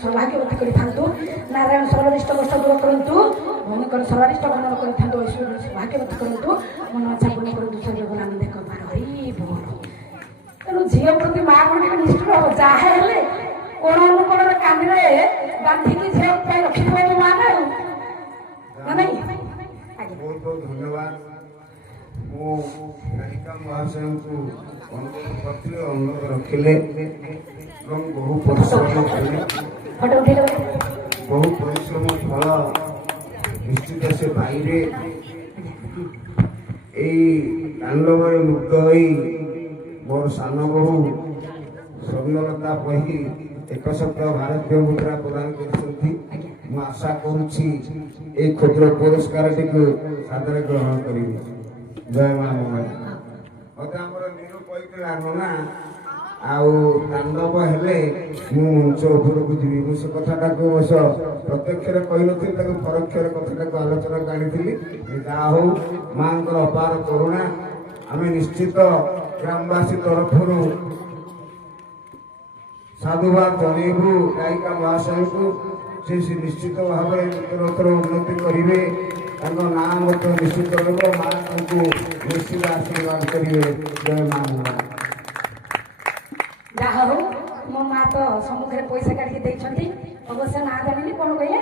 ସୌଭାଗ୍ୟବତୀ କରିଥାନ୍ତୁ। ନାରାୟଣ ସର୍ବରିଷ୍ଟ କଷ୍ଟ ଦୂର କରନ୍ତୁ। ଭୂମିଙ୍କର ସର୍ବରିଷ୍ଟ ଗଣନ କରିଥାନ୍ତୁ। ଐଶ୍ୱର୍ଯ୍ୟ ସୌଭାଗ୍ୟବତୀ କରନ୍ତୁ। ମନ ଇଚ୍ଛା ପୂର୍ଣ୍ଣ କରନ୍ତୁ। ସର୍ବଗୁଣ ଆମେ ଦେଖ ପାର ହରି ବୋଲ। ତେଣୁ ଝିଅ ପ୍ରତି ମା ମାନେ ନିଷ୍ଠୁର ହବ। ଯାହା ହେଲେ କୋଣ ଅନୁକୋଣରେ କାନ୍ଦିରେ ବାନ୍ଧିକି ଝିଅ ପାଇଁ ରଖିଥିବ ମା ନା ନାଇଁ। ବହୁତ ବହୁତ ଧନ୍ୟବାଦ। ମୁଁ ଗାୟିକା ମହାଶୟଙ୍କୁ ଅନୁରୋଧ କରିଥିଲି, ଅନୁରୋଧ ରଖିଲେ ଏବଂ ବହୁ ପରିଶ୍ରମ କଲେ। ବହୁ ପରିଶ୍ରମ ଫଳ ନିଶ୍ଚିତ ସେ ପାଇବେ। ଏଇ ତାଣ୍ଡବରେ ମୁଗ୍ଧ ହୋଇ ମୋର ସାନ ବୋହୂ ସ୍ୱର୍ଣ୍ଣଲତା କହି 100 ଭାରତୀୟ ମୁଦ୍ରା ପ୍ରଦାନ କରିଛନ୍ତି। ମୁଁ ଆଶା କରୁଛି এই ক্ষুদ্র পুরস্কারটিକୁ ସାଦରେ ଗ୍ରହଣ କରିବି। ଜୟ ମା ମଙ୍ଗଳା। ମତେ ଆମର ନିରୁ କହିଥିଲା ନନା ଆଉ ତାଣ୍ଡବ ହେଲେ ମୁଁ ମଞ୍ଚ ଉପରକୁ ଯିବି। ମୁଁ ସେ କଥାଟାକୁ ଅବଶ୍ୟ ପ୍ରତ୍ୟକ୍ଷରେ କହିନଥିଲି, ତାକୁ ପରୋକ୍ଷରେ କଥାଟାକୁ ଆଲୋଚନାକୁ ଆଣିଥିଲି। ଯାହା ହଉ ମାଙ୍କର ଅପାର କରୁଣା, ଆମେ ନିଶ୍ଚିତ ଗ୍ରାମବାସୀ ତରଫରୁ ସାଧୁବାଦ ଜଣେଇବୁ ଗାୟିକା ମହାଶୟଙ୍କୁ। ସେ ନିଶ୍ଚିତ ଭାବରେ ଉତ୍ତରୋତ୍ତର ଉନ୍ନତି କରିବେ। ତାଙ୍କ ନାଁ ମଧ୍ୟ ନିଶ୍ଚିତ ରହିବ। ମା ତାଙ୍କୁ ନିଶ୍ଚିତ ଆଶୀର୍ବାଦ କରିବେ। ଜୟ ମା ମଙ୍ଗଳା। ଯାହା ହଉ ମୋ ମା ତ ସମ୍ମୁଖରେ ପଇସା କାଢିକି ଦେଇଛନ୍ତି। ଅବଶ୍ୟ ନାଁ ଜାଣିନି, କଣ କହିଲେ?